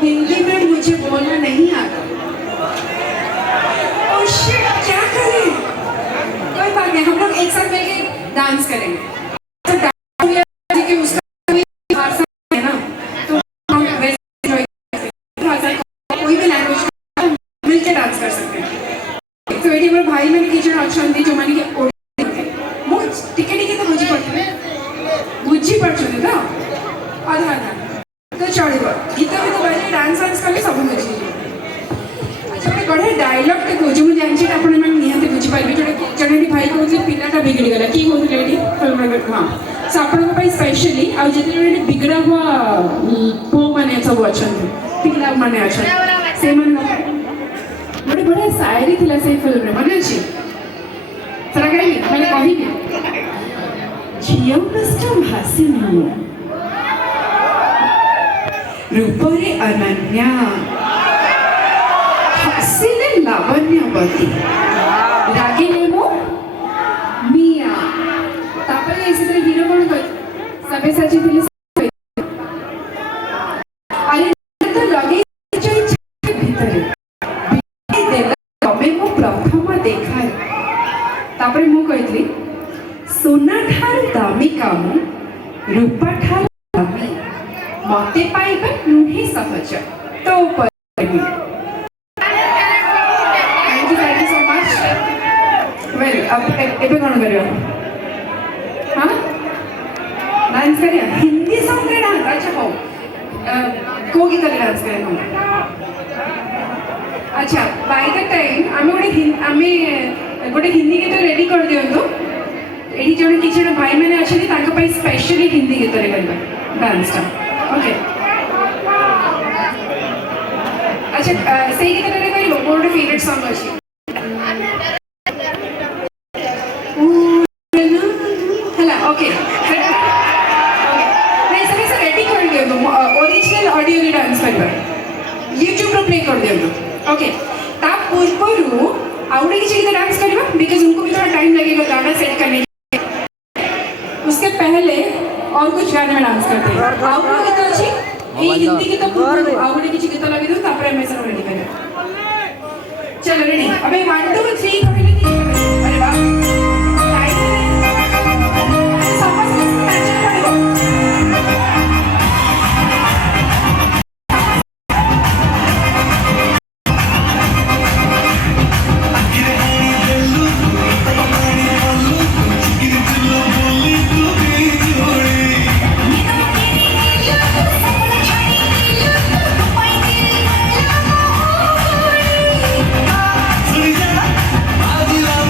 हिंदी में मुझे बोलना नहीं आता। ओ शिट, क्या करें? कोई बात नहीं, हम लोग एक साथ मिलकर डांस करेंगे। भाई मैंने किचन ऑप्शन दी जो माने कि मु टिके टिके तो बुझी पड़छे तो आधा आधा तो चलिबो गीत भी तो बाजे डांस डांस कले सब बुझी। अच्छा मैं बड़े डायलॉग टे खोजु मु जानछि आपण मन निहाते बुझी पाइबे जोडे जने भाई कहउछि पिलाटा बिगड़ी गला की कहउछि लेडी फिल्म में हां सो आपण को पाई स्पेशली आ जति जोडे बिगड़ा हुआ पो माने सब अछन पिला माने अछन से मन बड़े बड़े शायरी थिला से फिल्म में माने अछि सरा गाई मैंने कहि झियो कष्ट भासी नु रूपरे अनन्या हसिले लावण्यवती रागिले मो मिया तापर ऐसे हीरो कोन सबे सची थिले अरे तो लगे भीतर तमे मो प्रथम देखा तापर मु कहितली सोना ठार दामी काम रूपा ठार दामी मते पाइबा नुहे सहज तो परमी। Thank you so much. Well अब एबे कोन करियो हां डांस करिया हिंदी सॉन्ग रे डांस अच्छा हो को गीत रे डांस करे हम अच्छा बाय द टाइम आमे गोटे हिंदी गीत रेडी कर दियंतु एडी जण किछ भाई माने अछि तांका पई स्पेशली हिंदी गीत रे करबा डांस टा ओके अच्छा से गीत रे करियो मोर फेवरेट सॉन्ग अछि हला ओके नहीं सब रेडी कर दियंतु ओरिजिनल ऑडियो रे डांस करबा YouTube रो प्ले कर दियंतु ओके ता पूर्वरु आउडे किसी गीत डांस करबा बिकॉज़ उनको भी थोड़ा टाइम लगेगा गाना सेट करने। उसके पहले और कुछ गाने में डांस करते हैं आउडे गीत अछि ए हिंदी गीत पूर्व आउडे किसी गीत लगे दो तापर हम ऐसा रेडी करें। चलो रेडी अबे 1 2 3 कहले कि अरे वाह Architaa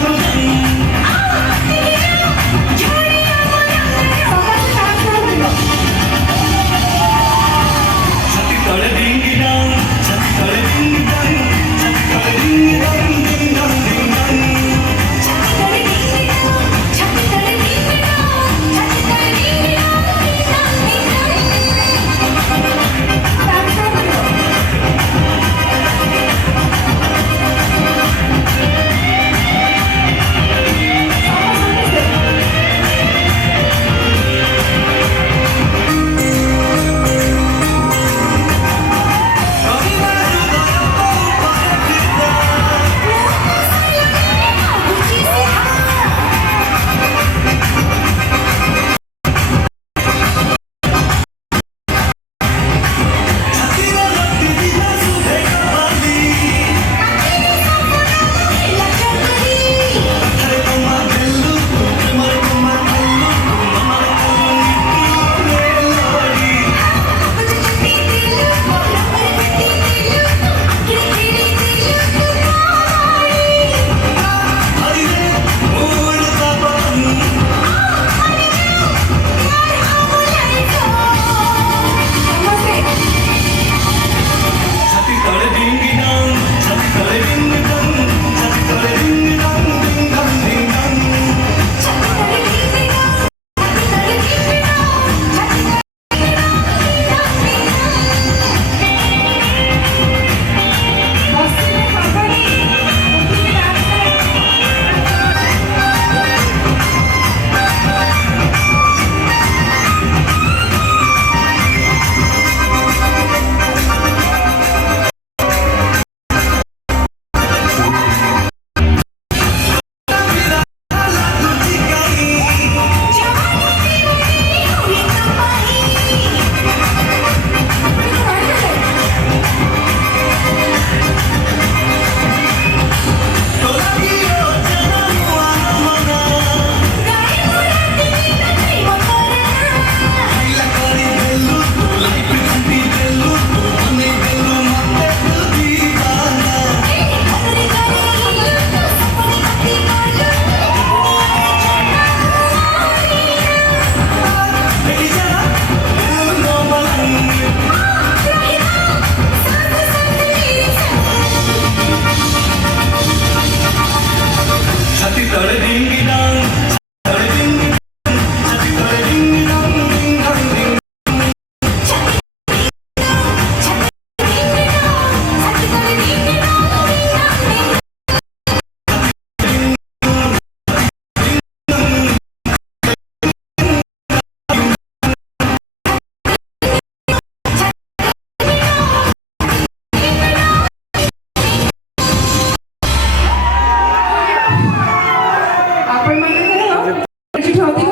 ଠୁ ଅଧିକ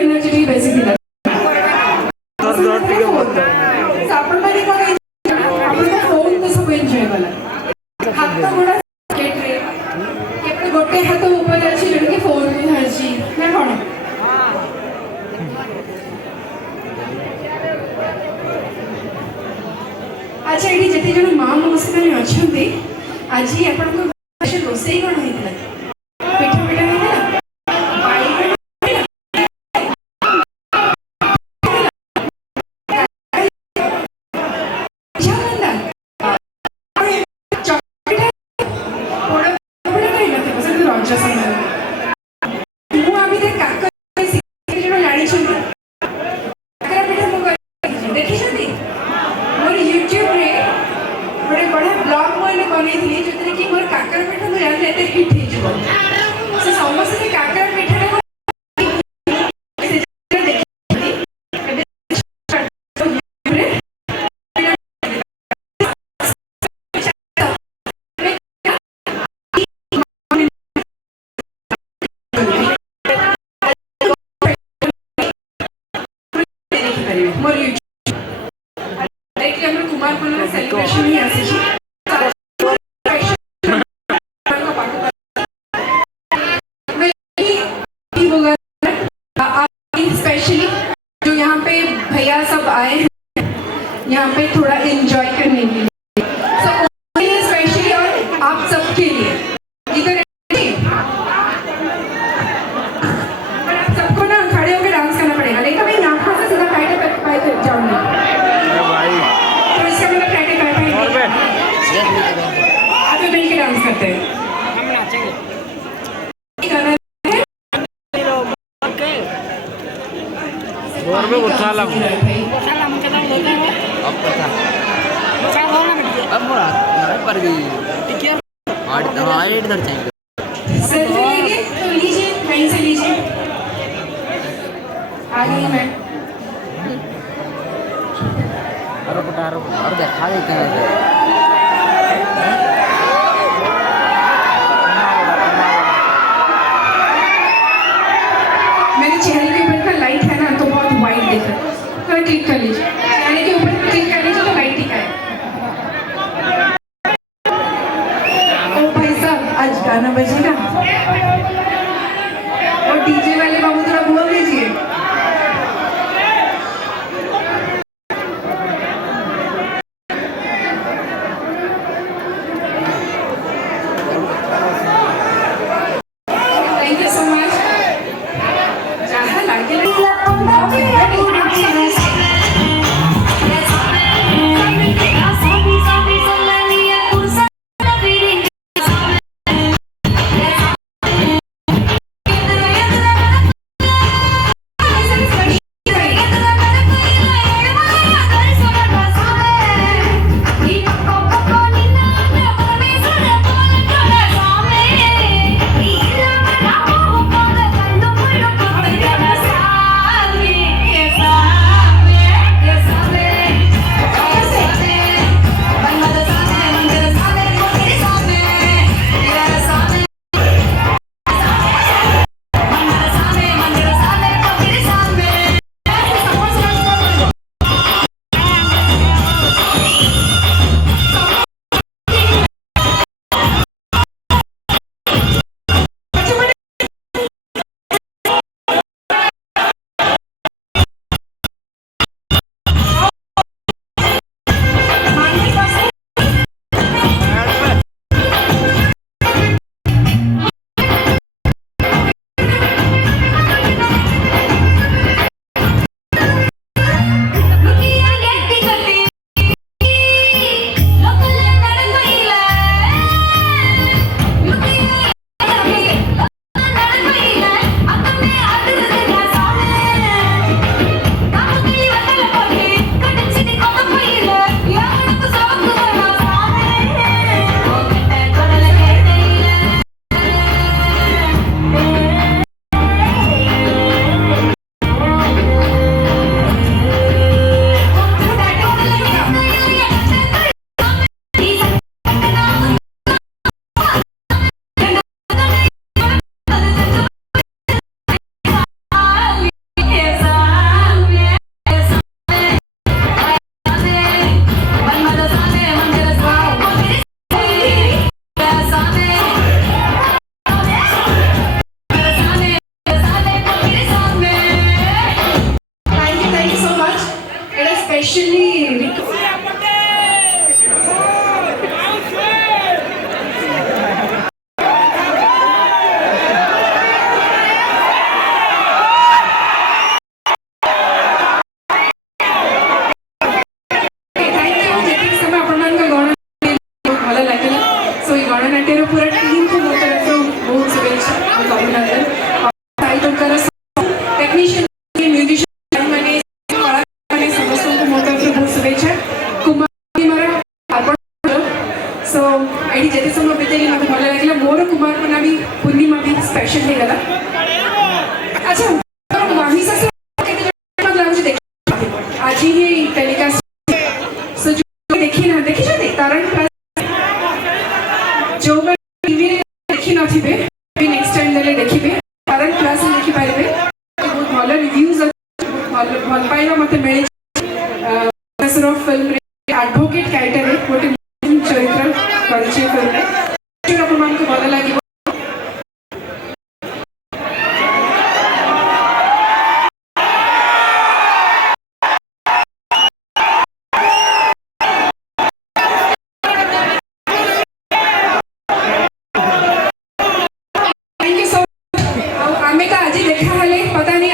ଏନର୍ଜି ବି ବେଶୀ ଥିଲା। ଆପଣମାନେ କ'ଣ ଆପଣଙ୍କ ଫୋନ୍ ତ ସବୁ ଏନ୍ଜୟ କଲା। ହାତ ଗୋଡ଼ କେତେ ଗୋଟେ ହାତ ଉପରେ ଅଛି ଜଣେ ଫୋନ୍ କୁ ଧରିଛି ନା କ'ଣ? ଆଚ୍ଛା ଏଠି ଯେତେ ଜଣ ମା ମଉସୀମାନେ ଅଛନ୍ତି ଆଜି ଆପଣଙ୍କ ରୋଷେଇ କ'ଣ ହେଇଥିଲା? ପିଠା ପିଠା ହେଇଥିଲା? सेलिब्रेशन ही आसी स्पेशली जो यहाँ पे भैया सब आए हैं यहाँ पे थोड़ा एंजॉय करने के लिए स्पेशली और आप सबके लिए इधर सबको ना खड़े होकर डांस करना पड़ेगा। नहीं तो मैं यहाँ से सीधा टाइट पाए जाऊंगी तो इसका मतलब टाइट पाए आप मिल के डांस करते हैं। मेरे चेहरे के ऊपर का लाइट है ना तो बहुत वाइट दिख रहा है, तो क्लिक कर लीजिए। चेहरे के ऊपर क्लिक कर लीजिए तो लाइट दिखाए। ओ भाई साहब आज गाना बजेगा और डीजे वाले बाबू थोड़ा बोल दीजिए। ମୋର पूरा टीम को ମୋ ତରଫରୁ ବହୁତ ଶୁଭେଚ୍ଛା ଆଉ ଅଭିନନ୍ଦନ। ସାଇଦୁର୍ଗାର टेक्निशियन म्यूजिशियन ମାନେ କଳାକାର ସମସ୍ତଙ୍କୁ ମୋ ତରଫରୁ ବହୁତ ଶୁଭେଚ୍ଛା। କୁମାର ଆପଣ सो ଏଠି ଯେତେ ସମୟ ବିତେଇଲି ମୋତେ ଭଲ ଲାଗିଲା। ମୋର କୁମାର ପୂର୍ଣ୍ଣିମା ବି ପୂର୍ଣ୍ଣିମା ବି ସ୍ପେଶାଲ ହେଇଗଲା। ଆଚ୍ଛା ମହିଷାସୁର କେତେ ଜଣ ଲାଗୁଛି ଦେଖି ଆଜି ହିଁ ଟେଲିକାଷ୍ଟ सो जो देखी ना देखिछन्ति तारण प्लस जो टीवी रे देखि नथिबे भी नेक्स्ट टाइम देले देखिबे तारण प्लस देखि पाइबे बहुत भलो रिव्यूज भलो भल पाइबा मते मिले सर फिल्म रे एडवोकेट कैरेक्टर रे गोटे चरित्र परिचय करले